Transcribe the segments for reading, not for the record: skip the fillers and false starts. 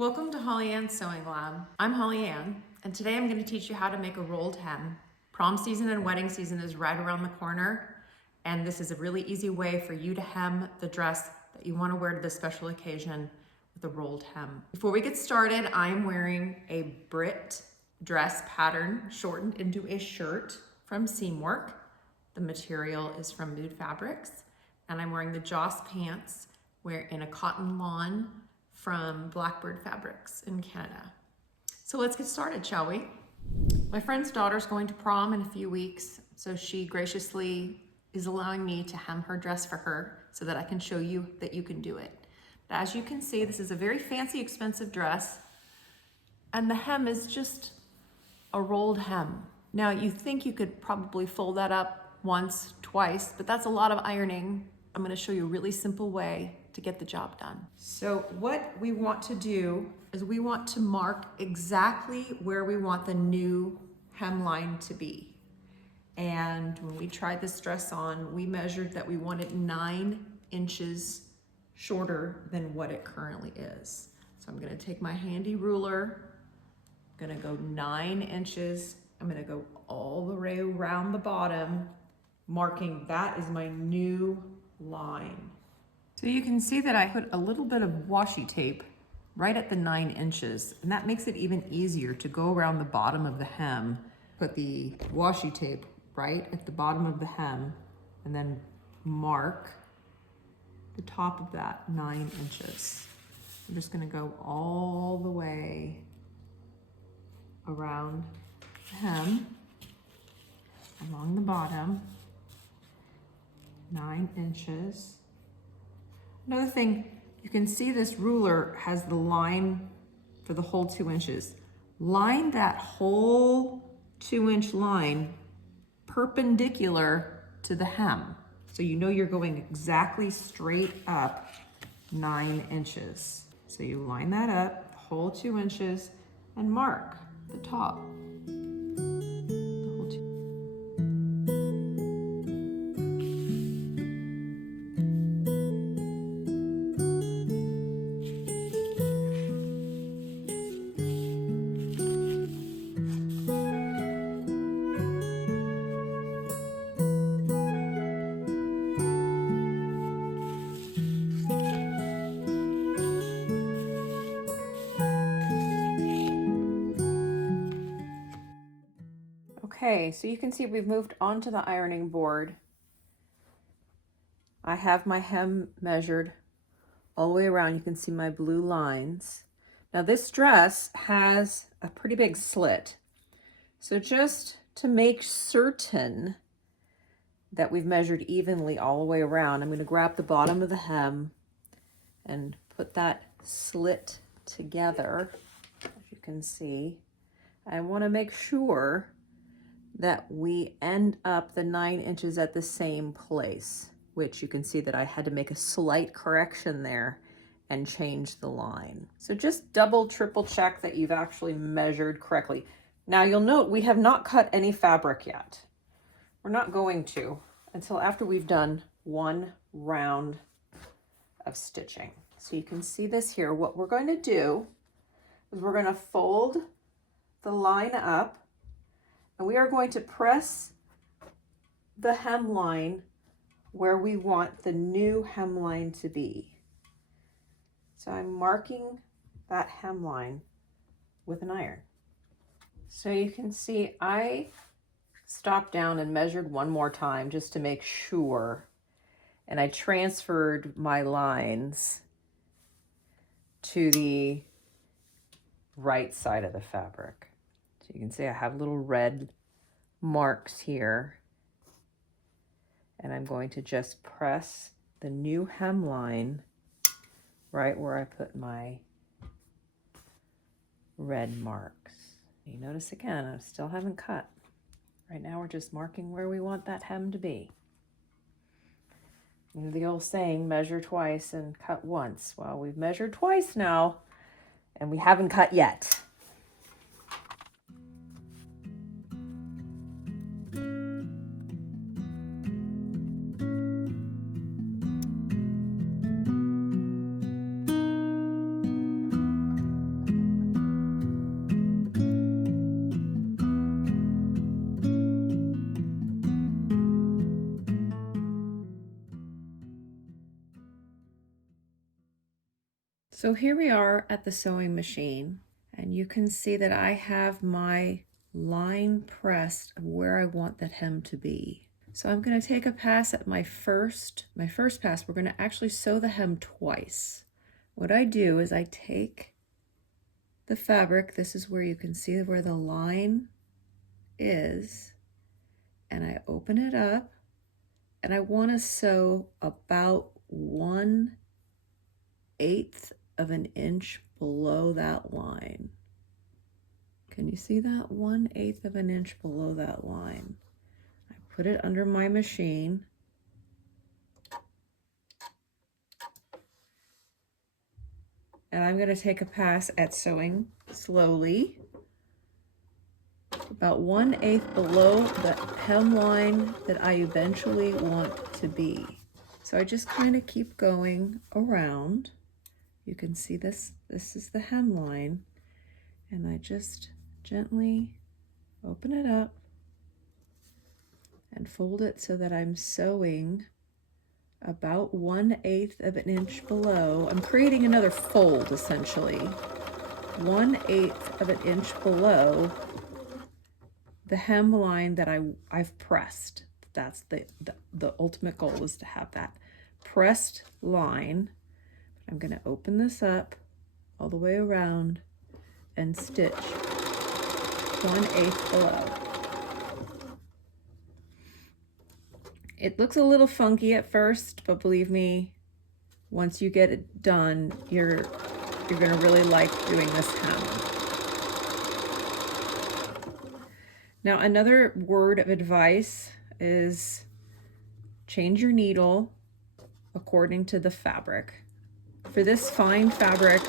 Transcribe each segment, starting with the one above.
Welcome to Holly Ann's Sewing Lab. I'm Holly Ann, and today I'm going to teach you how to make a rolled hem. Prom season and wedding season is right around the corner, and this is a really easy way for you to hem the dress that you want to wear to this special occasion with a rolled hem. Before we get started, I'm wearing a Brit dress pattern shortened into a shirt from Seamwork. The material is from Mood Fabrics, and I'm wearing the Joss pants in a cotton lawn from Blackbird Fabrics in Canada. So let's get started, shall we? My friend's daughter's going to prom in a few weeks, so she graciously is allowing me to hem her dress for her so that I can show you that you can do it. But as you can see, this is a very fancy, expensive dress, and the hem is just a rolled hem. Now, you think you could probably fold that up once, twice, but that's a lot of ironing. I'm going to show you a really simple way to get the job done. So what we want to do is we want to mark exactly where we want the new hemline to be. And when we tried this dress on, we measured that we wanted 9 inches shorter than what it currently is. So I'm going to take my handy ruler, I'm going to go 9 inches. I'm going to go all the way around the bottom, marking that is my new line. So you can see that I put a little bit of washi tape right at the 9 inches, and that makes it even easier to go around the bottom of the hem. Put the washi tape right at the bottom of the hem and then mark the top of that 9 inches. I'm just going to go all the way around the hem along the bottom, 9 inches. Another thing, you can see this ruler has the line for the whole 2 inches. Line that whole 2-inch line perpendicular to the hem. So you know you're going exactly straight up 9 inches. So you line that up, the whole 2 inches, and mark the top. Okay, so you can see we've moved onto the ironing board. I have my hem measured all the way around. You can see my blue lines. Now this dress has a pretty big slit. So just to make certain that we've measured evenly all the way around, I'm going to grab the bottom of the hem and put that slit together. As you can see, I want to make sure that we end up the 9 inches at the same place, which you can see that I had to make a slight correction there and change the line. So just double, triple check that you've actually measured correctly. Now you'll note we have not cut any fabric yet. We're not going to until after we've done one round of stitching. So you can see this here. What we're going to do is we're going to fold the line up, and we are going to press the hemline where we want the new hemline to be. So I'm marking that hemline with an iron. So you can see I stopped down and measured one more time just to make sure, and I transferred my lines to the right side of the fabric. So you can see I have little red marks here, and I'm going to just press the new hemline right where I put my red marks. You notice again, I still haven't cut. Right now we're just marking where we want that hem to be. You know the old saying, measure twice and cut once. Well, we've measured twice now, and we haven't cut yet. So here we are at the sewing machine, and you can see that I have my line pressed of where I want that hem to be. So I'm going to take a pass at my first pass. We're going to actually sew the hem twice. What I do is I take the fabric, this is where you can see where the line is, and I open it up, and I want to sew about 1/8 of an inch below that line. Can you see that? 1/8 of an inch below that line. I put it under my machine. And I'm going to take a pass at sewing slowly, about 1/8 below the hemline that I eventually want to be. So I just kind of keep going around. You can see this is the hemline, and I just gently open it up and fold it so that I'm sewing about 1/8 of an inch below. I'm creating another fold essentially. 1/8 of an inch below the hemline that I've pressed. That's the ultimate goal, is to have that pressed line. I'm going to open this up all the way around and stitch 1/8 below. It looks a little funky at first, but believe me, once you get it done, you're going to really like doing this hem. Now, another word of advice is change your needle according to the fabric. For this fine fabric,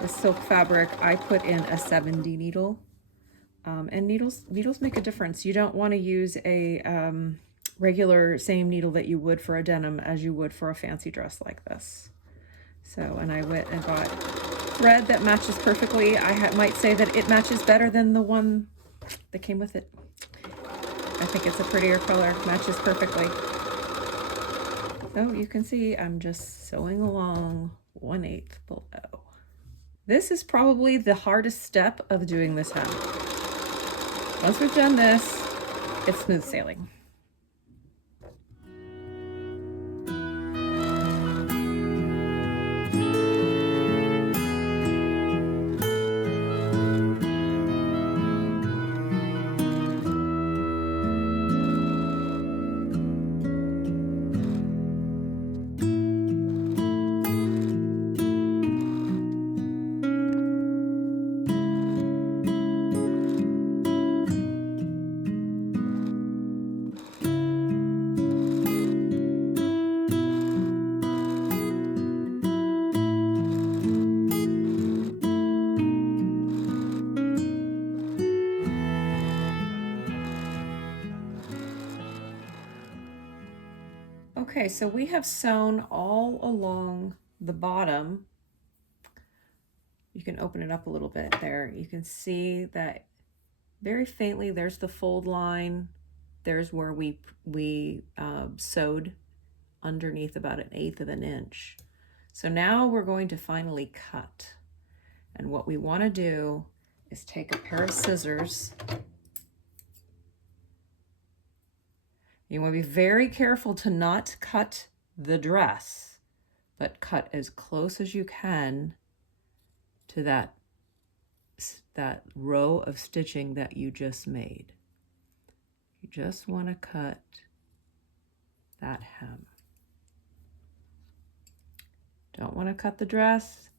the silk fabric, I put in a 70 needle. And needles make a difference. You don't want to use a regular same needle that you would for a denim as you would for a fancy dress like this. So, and I went and got thread that matches perfectly. I might say that it matches better than the one that came with it. I think it's a prettier color, matches perfectly. So you can see I'm just sewing along 1/8 below. This is probably the hardest step of doing this hem. Once we've done this, it's smooth sailing. Okay, so we have sewn all along the bottom. You can open it up a little bit there. You can see that very faintly, there's the fold line. There's where we sewed underneath about 1/8 of an inch. So now we're going to finally cut. And what we want to do is take a pair of scissors. You want to be very careful to not cut the dress, but cut as close as you can to that row of stitching that you just made. You just want to cut that hem. Don't want to cut the dress.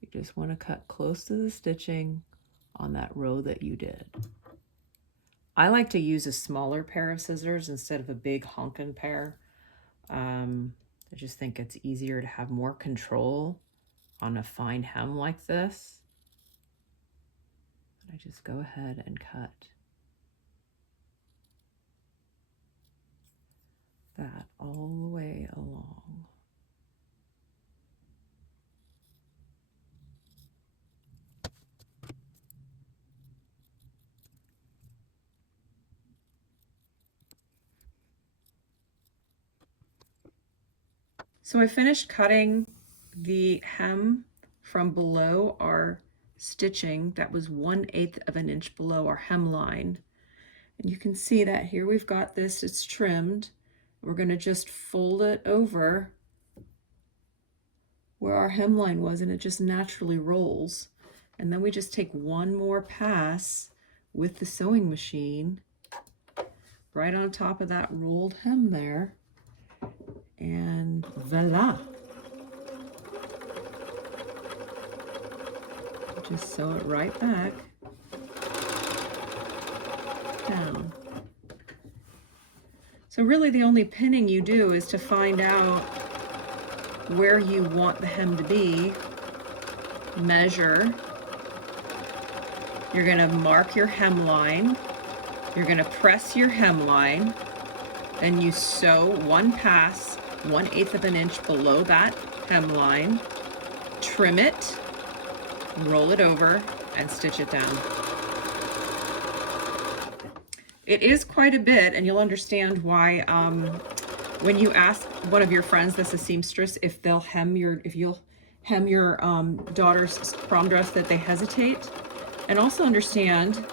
You just want to cut close to the stitching on that row that you did. I like to use a smaller pair of scissors instead of a big honkin' pair. I just think it's easier to have more control on a fine hem like this. I just go ahead and cut that all the way along. So I finished cutting the hem from below our stitching that was 1/8 of an inch below our hemline. And you can see that here we've got this, it's trimmed. We're going to just fold it over where our hemline was, and it just naturally rolls. And then we just take one more pass with the sewing machine right on top of that rolled hem there, and voila. Just sew it right back down. So really the only pinning you do is to find out where you want the hem to be, measure. You're going to mark your hemline. You're going to press your hemline. Then you sew one pass, 1/8 of an inch below that hemline. Trim it, roll it over, and stitch it down. It is quite a bit, and you'll understand why when you ask one of your friends that's a seamstress if you'll hem your daughter's prom dress, that they hesitate, and also understand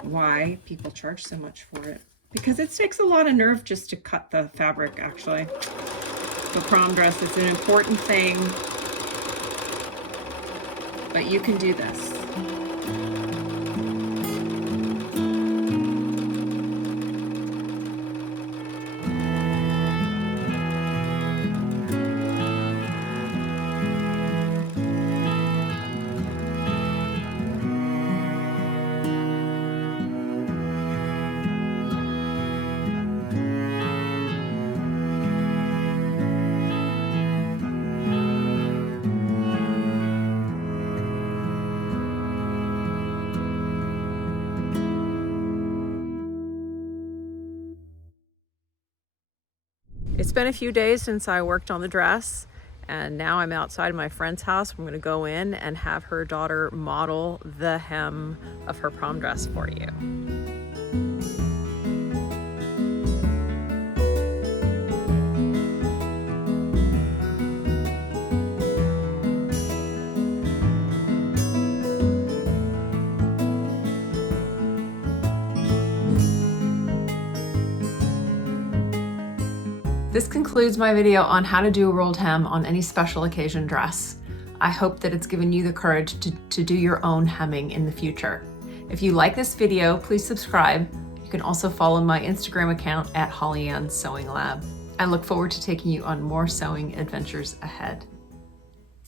why people charge so much for it, because it takes a lot of nerve just to cut the fabric. Actually, the prom dress, it's an important thing, but you can do this. It's been a few days since I worked on the dress, and now I'm outside of my friend's house. I'm going to go in and have her daughter model the hem of her prom dress for you. This concludes my video on how to do a rolled hem on any special occasion dress. I hope that it's given you the courage to do your own hemming in the future. If you like this video, please subscribe. You can also follow my Instagram account at Holly Ann Sewing Lab. I look forward to taking you on more sewing adventures ahead.